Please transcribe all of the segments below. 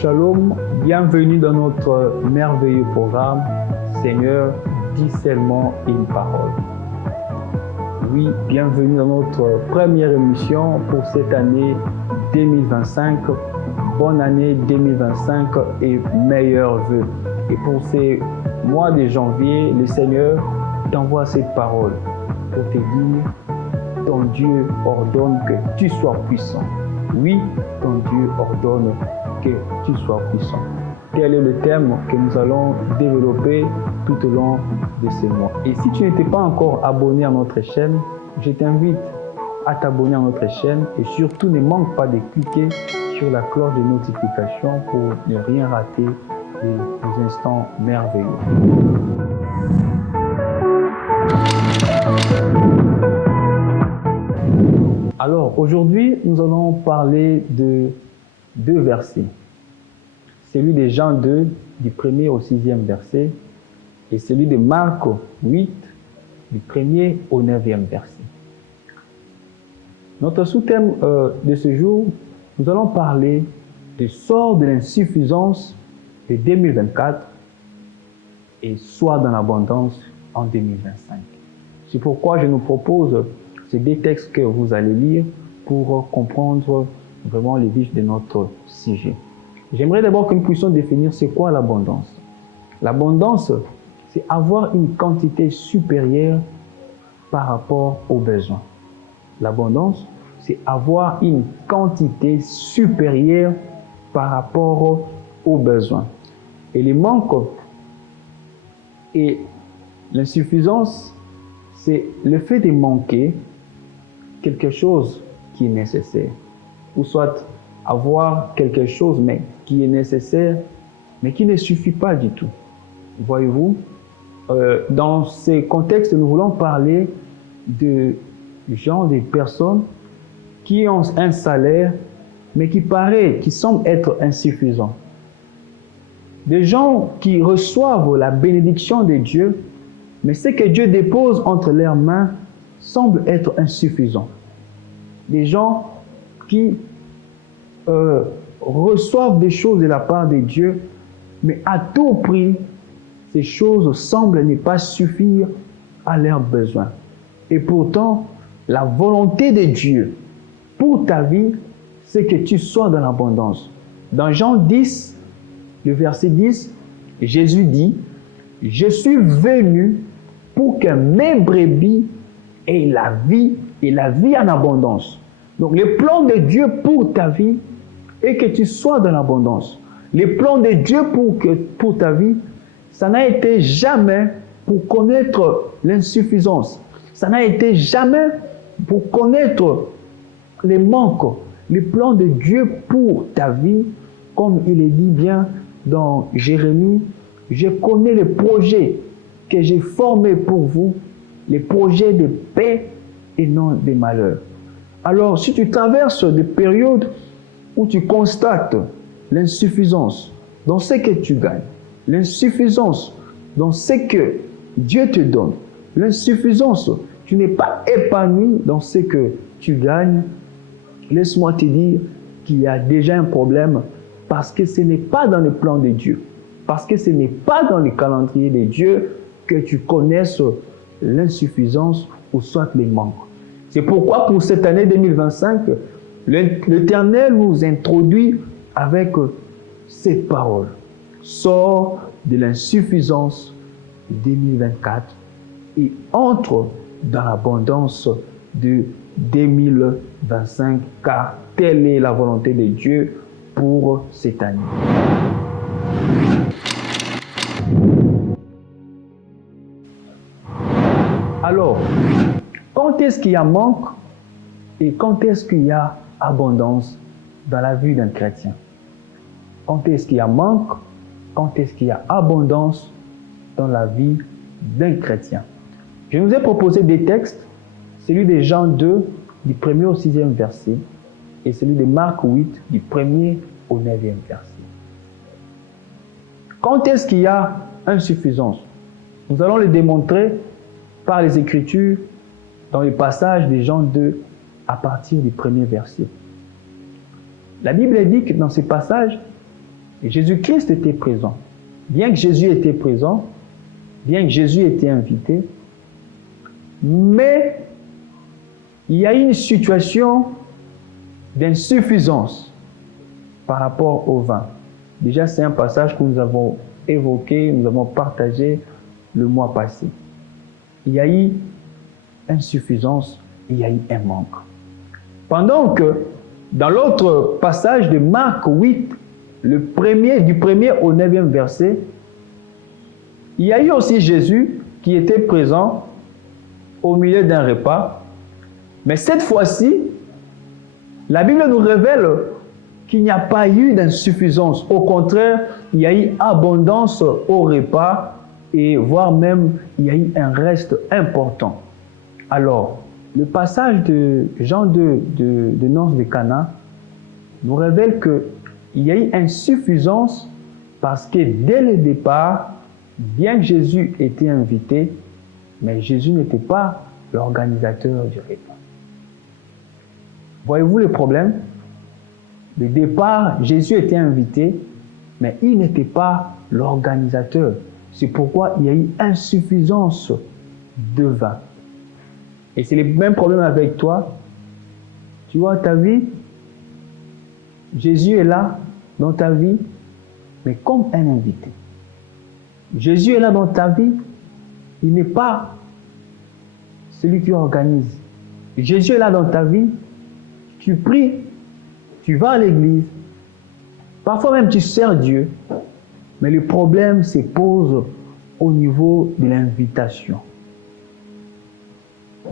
Shalom, bienvenue dans notre merveilleux programme Seigneur, dis seulement une parole. Oui, bienvenue dans notre première émission pour cette année 2025. Bonne année 2025 et meilleurs vœux. Et pour ces mois de janvier, le Seigneur t'envoie cette parole pour te dire, ton Dieu ordonne que tu sois puissant. Oui, ton Dieu ordonne que tu sois puissant. Tel est le thème que nous allons développer tout au long de ces mois. Et si tu n'étais pas encore abonné à notre chaîne, je t'invite à t'abonner à notre chaîne et surtout ne manque pas de cliquer sur la cloche de notification pour ne rien rater des instants merveilleux. Alors aujourd'hui, nous allons parler de deux versets. Celui de Jean 2, du 1er au 6e verset, et celui de Marc 8, du 1er au 9e verset. Notre sous-thème de ce jour, nous allons parler du sort de l'insuffisance de 2024 et soit dans l'abondance en 2025. C'est pourquoi je nous propose ces deux textes que vous allez lire pour comprendre vraiment les vifs de notre sujet. J'aimerais d'abord que nous puissions définir c'est quoi l'abondance. L'abondance, c'est avoir une quantité supérieure par rapport aux besoins. L'abondance, c'est avoir une quantité supérieure par rapport aux besoins. Et les manques et l'insuffisance, c'est le fait de manquer quelque chose qui est nécessaire. Ou soit avoir quelque chose mais qui est nécessaire, mais qui ne suffit pas du tout. Voyez-vous, dans ces contextes, nous voulons parler de genre de personnes qui ont un salaire, mais qui semble être insuffisant. Des gens qui reçoivent la bénédiction de Dieu, mais ce que Dieu dépose entre leurs mains semble être insuffisant. Des gens qui reçoivent des choses de la part de Dieu, mais à tout prix, ces choses semblent ne pas suffire à leurs besoins. Et pourtant, la volonté de Dieu pour ta vie, c'est que tu sois dans l'abondance. Dans Jean 10, le verset 10, Jésus dit, « Je suis venu pour que mes brebis aient la vie et la vie en abondance. » Donc, le plan de Dieu pour ta vie est que tu sois dans l'abondance. Le plan de Dieu pour ta vie, ça n'a été jamais pour connaître l'insuffisance. Ça n'a été jamais pour connaître les manques. Le plan de Dieu pour ta vie, comme il est dit bien dans Jérémie, je connais les projets que j'ai formés pour vous, les projets de paix et non de malheur. Alors, si tu traverses des périodes où tu constates l'insuffisance dans ce que tu gagnes, l'insuffisance dans ce que Dieu te donne, l'insuffisance, tu n'es pas épanoui dans ce que tu gagnes, laisse-moi te dire qu'il y a déjà un problème parce que ce n'est pas dans le plan de Dieu, parce que ce n'est pas dans le calendrier de Dieu que tu connaisses l'insuffisance ou soit les manques. C'est pourquoi pour cette année 2025, l'Éternel nous introduit avec cette parole. Sors de l'insuffisance 2024 et entre dans l'abondance de 2025, car telle est la volonté de Dieu pour cette année. Alors, quand est-ce qu'il y a manque et quand est-ce qu'il y a abondance dans la vie d'un chrétien? Quand est-ce qu'il y a manque? Quand est-ce qu'il y a abondance dans la vie d'un chrétien? Je vous ai proposé des textes, celui de Jean 2, du 1er au 6e verset, et celui de Marc 8, du 1er au 9e verset. Quand est-ce qu'il y a insuffisance? Nous allons le démontrer par les Écritures dans le passage de Jean 2 à partir du 1er verset. La Bible dit que dans ce passage Et Jésus-Christ était présent. Bien que Jésus était présent, bien que Jésus était invité, mais il y a une situation d'insuffisance par rapport au vin. Déjà, c'est un passage que nous avons évoqué, nous avons partagé le mois passé. Il y a eu insuffisance, il y a eu un manque. Pendant que dans l'autre passage de Marc 8, du 1er au 9e verset, il y a eu aussi Jésus qui était présent au milieu d'un repas. Mais cette fois-ci, la Bible nous révèle qu'il n'y a pas eu d'insuffisance. Au contraire, il y a eu abondance au repas et voire même il y a eu un reste important. Alors, le passage de Jean 2 de Noces de Cana nous révèle qu'il y a eu insuffisance parce que dès le départ, bien que Jésus était invité, mais Jésus n'était pas l'organisateur du repas. Voyez-vous le problème? Le départ, Jésus était invité, mais il n'était pas l'organisateur. C'est pourquoi il y a eu insuffisance de vin. Et c'est le même problème avec toi. Tu vois, ta vie, Jésus est là dans ta vie, mais comme un invité. Jésus est là dans ta vie, il n'est pas celui qui organise. Jésus est là dans ta vie, tu pries, tu vas à l'église, parfois même tu sers Dieu, mais le problème se pose au niveau de l'invitation.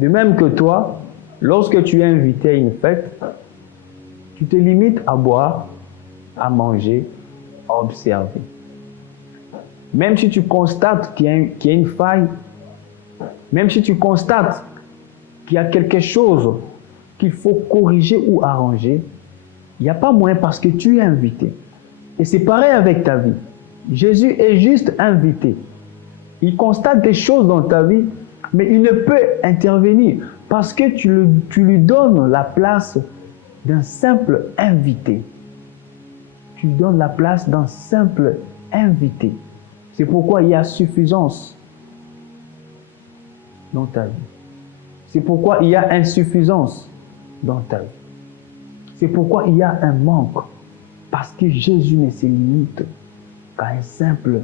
De même que toi, lorsque tu es invité à une fête, tu te limites à boire, à manger, à observer. Même si tu constates qu'il y a une faille, même si tu constates qu'il y a quelque chose qu'il faut corriger ou arranger, il n'y a pas moyen parce que tu es invité. Et c'est pareil avec ta vie. Jésus est juste invité. Il constate des choses dans ta vie, mais il ne peut intervenir parce que tu lui donnes la place d'un simple invité. Tu lui donnes la place d'un simple invité. C'est pourquoi il y a suffisance dans ta vie. C'est pourquoi il y a insuffisance dans ta vie. C'est pourquoi il y a un manque. Parce que Jésus ne se limite qu'à un simple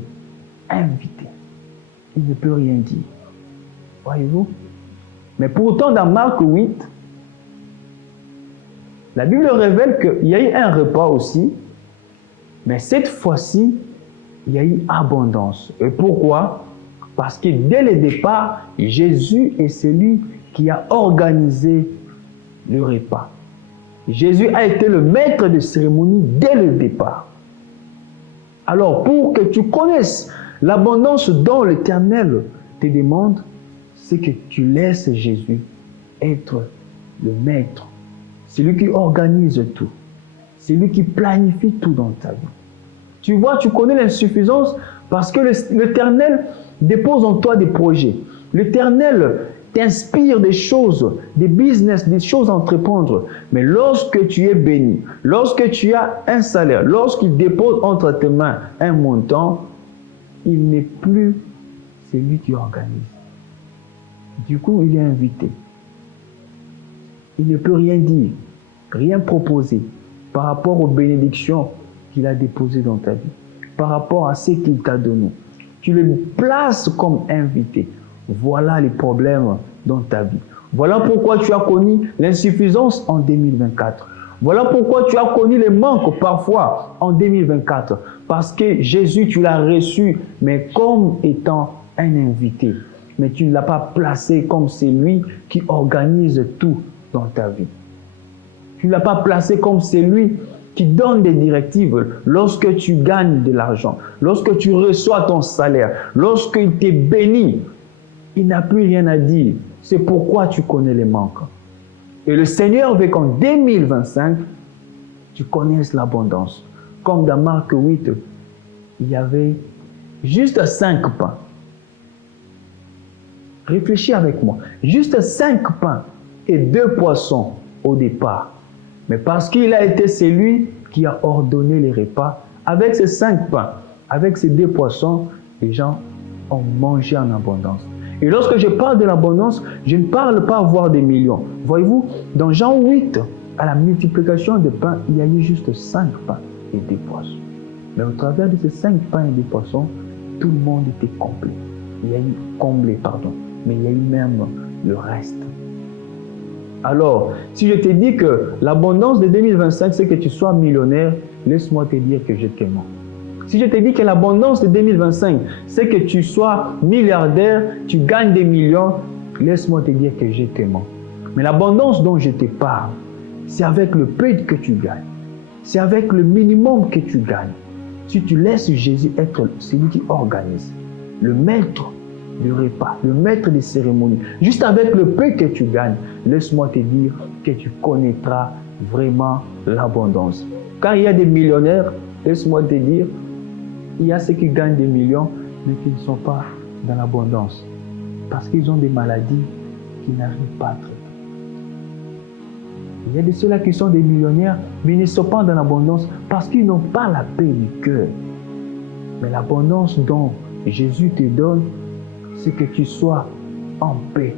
invité. Il ne peut rien dire. Voyez-vous? Mais pourtant, dans Marc 8, la Bible révèle qu'il y a eu un repas aussi, mais cette fois-ci, il y a eu abondance. Et pourquoi? Parce que dès le départ, Jésus est celui qui a organisé le repas. Jésus a été le maître de cérémonie dès le départ. Alors, pour que tu connaisses l'abondance dont l'Éternel te demande, c'est que tu laisses Jésus être le maître. C'est lui qui organise tout. C'est lui qui planifie tout dans ta vie. Tu vois, tu connais l'insuffisance parce que l'Éternel dépose en toi des projets. L'Éternel t'inspire des choses, des business, des choses à entreprendre. Mais lorsque tu es béni, lorsque tu as un salaire, lorsqu'il dépose entre tes mains un montant, il n'est plus celui qui organise. Du coup, il est invité. Il ne peut rien dire, rien proposer par rapport aux bénédictions qu'il a déposées dans ta vie, par rapport à ce qu'il t'a donné. Tu le places comme invité. Voilà les problèmes dans ta vie. Voilà pourquoi tu as connu l'insuffisance en 2024. Voilà pourquoi tu as connu les manques parfois en 2024. Parce que Jésus, tu l'as reçu, mais comme étant un invité. Mais tu ne l'as pas placé comme celui qui organise tout dans ta vie. Tu ne l'as pas placé comme celui qui donne des directives lorsque tu gagnes de l'argent, lorsque tu reçois ton salaire, lorsqu'il t'est béni. Il n'a plus rien à dire. C'est pourquoi tu connais les manques. Et le Seigneur veut qu'en 2025, tu connaisses l'abondance. Comme dans Marc 8, il y avait juste 5 pains. Réfléchis avec moi. Juste 5 pains et 2 poissons au départ. Mais parce qu'il a été celui qui a ordonné les repas Avec ces 5 pains, avec ces 2 poissons, les gens ont mangé en abondance. Et lorsque je parle de l'abondance, je ne parle pas avoir des millions. Voyez-vous, dans Jean 8, à la multiplication des pains, il y a eu juste 5 pains et 2 poissons. Mais au travers de ces 5 pains et 2 poissons, tout le monde était complet. Il y a eu comblé, pardon. Mais il y a eu même le reste. Alors, si je te dis que l'abondance de 2025, c'est que tu sois millionnaire, laisse-moi te dire que je t'aime. Si je te dis que l'abondance de 2025, c'est que tu sois milliardaire, tu gagnes des millions, laisse-moi te dire que je t'aime. Mais l'abondance dont je te parle, c'est avec le peu que tu gagnes. C'est avec le minimum que tu gagnes. Si tu laisses Jésus être celui qui organise, le maître du repas, le maître des cérémonies, juste avec le peu que tu gagnes, laisse-moi te dire que tu connaîtras vraiment l'abondance. Car il y a des millionnaires, laisse-moi te dire, il y a ceux qui gagnent des millions, mais qui ne sont pas dans l'abondance. Parce qu'ils ont des maladies qui n'arrivent pas à traiter. Il y a de ceux-là qui sont des millionnaires, mais ils ne sont pas dans l'abondance parce qu'ils n'ont pas la paix du cœur. Mais l'abondance dont Jésus te donne, c'est que tu sois en paix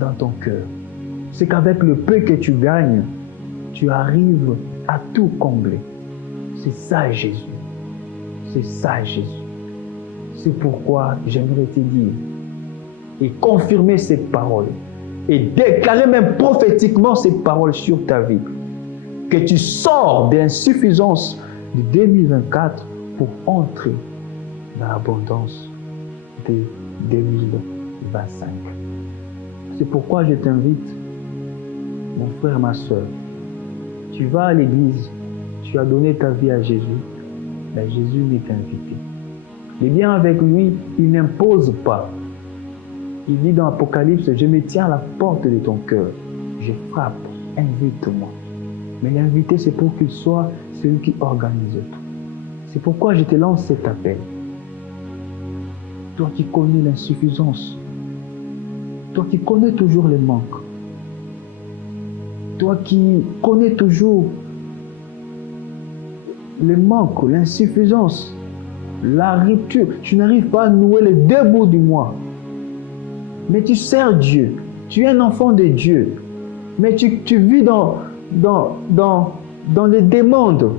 dans ton cœur. C'est qu'avec le peu que tu gagnes, tu arrives à tout combler. C'est ça Jésus. C'est ça Jésus. C'est pourquoi j'aimerais te dire et confirmer cette parole et déclarer même prophétiquement cette parole sur ta vie. Que tu sors de l'insuffisance de 2024 pour entrer dans l'abondance de 2025. C'est pourquoi je t'invite, mon frère, ma soeur, tu vas à l'église, tu as donné ta vie à Jésus, mais Jésus n'est invité. Le bien avec lui, il n'impose pas. Il dit dans l'Apocalypse, je me tiens à la porte de ton cœur, je frappe, invite-moi. Mais l'invité, c'est pour qu'il soit celui qui organise tout. C'est pourquoi je te lance cet appel. Toi qui connais l'insuffisance, toi qui connais toujours les manques, toi qui connais toujours les manques, l'insuffisance, la rupture, tu n'arrives pas à nouer les 2 bouts du mois. Mais tu sers Dieu, tu es un enfant de Dieu, mais tu vis dans les demandes,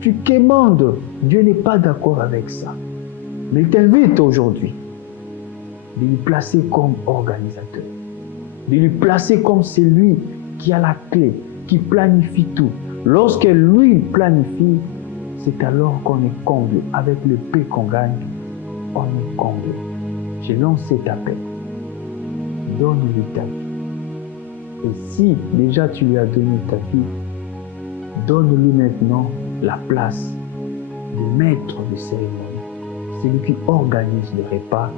tu quémandes. Dieu n'est pas d'accord avec ça. Mais il t'invite aujourd'hui de lui placer comme organisateur, de lui placer comme celui qui a la clé, qui planifie tout. Lorsque lui planifie, c'est alors qu'on est comblé. Avec le peu qu'on gagne, on est comblé. Je lance cet appel. Donne-lui ta vie. Et si déjà tu lui as donné ta vie, donne-lui maintenant la place de maître de cérémonie. C'est lui qui organise le repas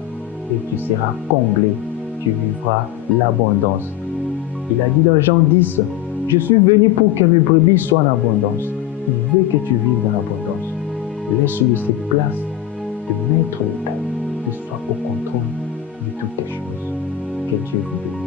et tu seras comblé. Tu vivras l'abondance. Il a dit dans Jean 10, je suis venu pour que mes brebis soient en abondance. Il veut que tu vives dans l'abondance. Laisse-lui cette place de maître de ta vie, de soit au contrôle de toutes tes choses. Que Dieu vous bénisse.